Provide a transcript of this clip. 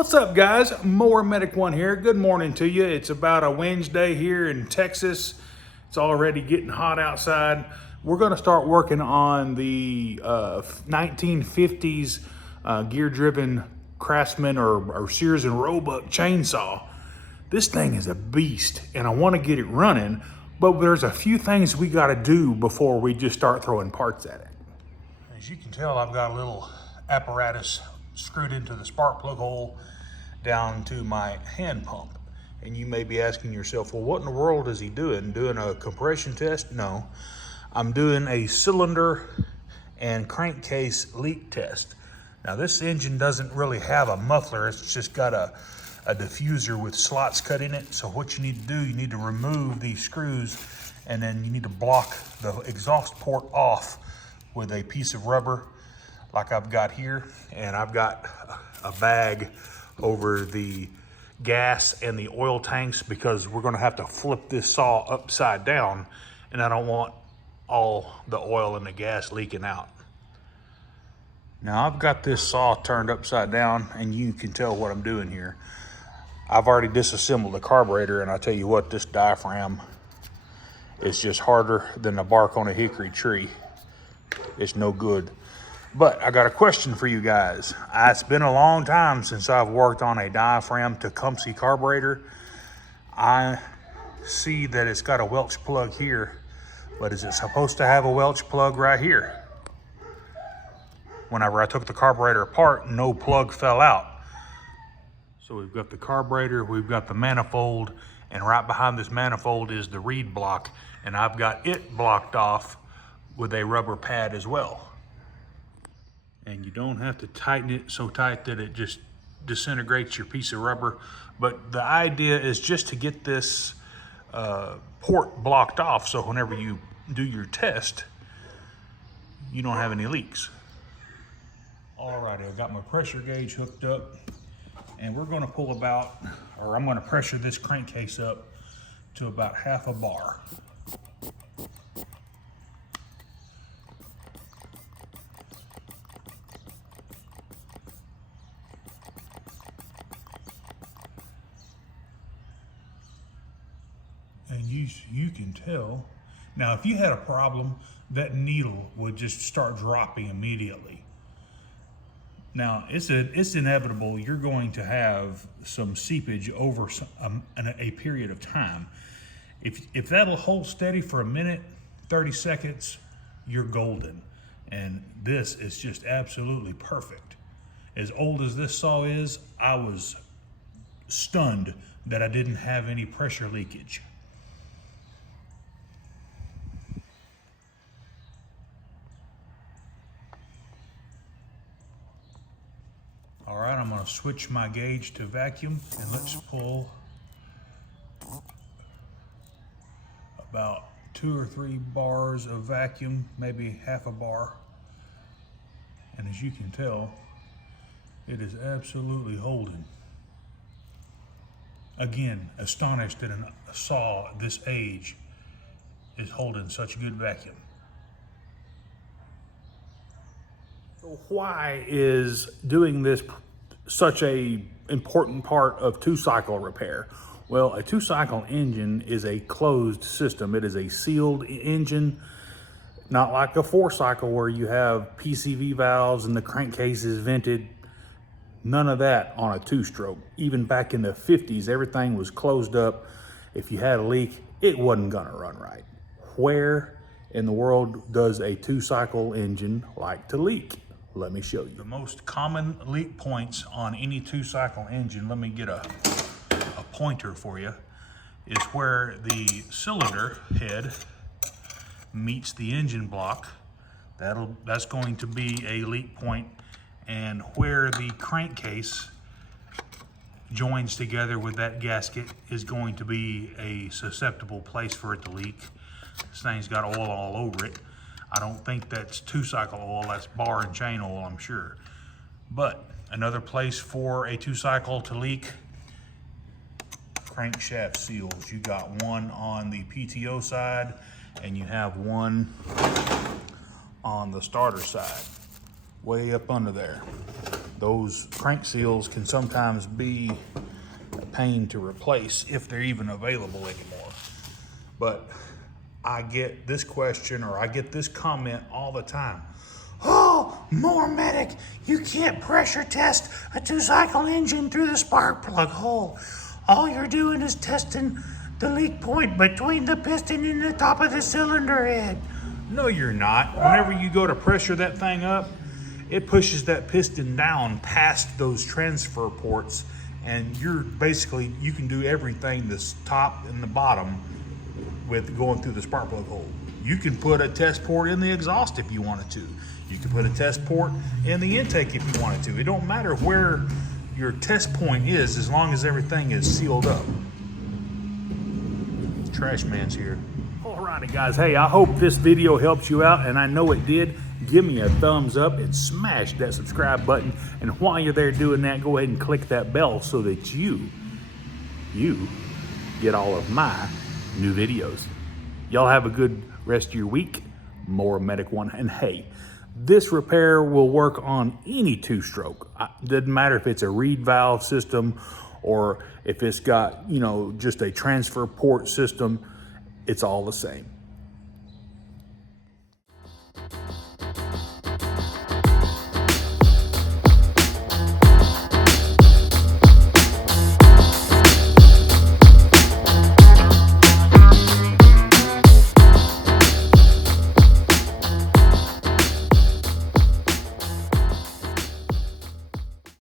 What's up, guys? Mower Medic One here. Good morning to you. It's about a Wednesday here in Texas. It's already getting hot outside. We're going to start working on the 1950s gear-driven Craftsman or Sears and Roebuck chainsaw. This thing is a beast, and I want to get it running, but there's a few things we got to do before we just start throwing parts at it. As you can tell, I've got a little apparatus screwed into the spark plug hole down to my hand pump. And you may be asking yourself, well, what in the world is he doing? Doing a compression test? No, I'm doing a cylinder and crankcase leak test. Now this engine doesn't really have a muffler, it's just got a diffuser with slots cut in it. So what you need to do, you need to remove these screws, and then you need to block the exhaust port off with a piece of rubber like I've got here, and I've got a bag over the gas and the oil tanks because we're gonna have to flip this saw upside down, and I don't want all the oil and the gas leaking out. Now I've got this saw turned upside down, and you can tell what I'm doing here. I've already disassembled the carburetor, and I tell you what, this diaphragm is just harder than the bark on a hickory tree. It's no good. But I got a question for you guys. It's been a long time since I've worked on a diaphragm Tecumseh carburetor. I see that it's got a Welch plug here, but is it supposed to have a Welch plug right here? Whenever I took the carburetor apart, no plug fell out. So we've got the carburetor, we've got the manifold, and right behind this manifold is the reed block, and I've got it blocked off with a rubber pad as well. And you don't have to tighten it so tight that it just disintegrates your piece of rubber. But the idea is just to get this port blocked off, so whenever you do your test, you don't have any leaks. Alrighty, I've got my pressure gauge hooked up, and we're gonna pull about, or I'm gonna pressure this crankcase up to about half a bar. And you can tell. Now, if you had a problem, that needle would just start dropping immediately. Now, it's inevitable you're going to have some seepage over a period of time. If that'll hold steady for a minute, 30 seconds, you're golden. And this is just absolutely perfect. As old as this saw is, I was stunned that I didn't have any pressure leakage. All right, I'm gonna switch my gauge to vacuum, and let's pull about 2 or 3 bars of vacuum, maybe half a bar. And as you can tell, it is absolutely holding. Again, astonished that a saw this age is holding such good vacuum. Why is doing this such a important part of 2-cycle repair? Well, a 2-cycle engine is a closed system. It is a sealed engine, not like a 4-cycle where you have PCV valves and the crankcase is vented. None of that on a 2-stroke. Even back in the 50s, everything was closed up. If you had a leak, it wasn't gonna run right. Where in the world does a 2-cycle engine like to leak? Let me show you. The most common leak points on any 2-cycle engine, let me get a pointer for you, is where the cylinder head meets the engine block. That's going to be a leak point, and where the crankcase joins together with that gasket is going to be a susceptible place for it to leak. This thing's got oil all over it. I don't think that's 2-cycle oil, that's bar and chain oil, I'm sure. But another place for a 2-cycle to leak, crankshaft seals. You got one on the PTO side, and you have one on the starter side, way up under there. those crank seals can sometimes be a pain to replace if they're even available anymore. But I get this question, or I get this comment all the time. Oh, Mower Medic, you can't pressure test a 2-cycle engine through the spark plug hole. All you're doing is testing the leak point between the piston and the top of the cylinder head. No, you're not. Whenever you go to pressure that thing up, it pushes that piston down past those transfer ports, and you can do everything, this top and the bottom, with going through the spark plug hole. You can put a test port in the exhaust if you wanted to. You can put a test port in the intake if you wanted to. It don't matter where your test point is, as long as everything is sealed up. Trash man's here. Alrighty guys, hey, I hope this video helps you out, and I know it did. Give me a thumbs up and smash that subscribe button. And while you're there doing that, go ahead and click that bell so that you get all of my new videos. Y'all have a good rest of your week. More Medic One. And hey, this repair will work on any 2-stroke. Doesn't matter if it's a reed valve system or if it's got, just a transfer port system. It's all the same.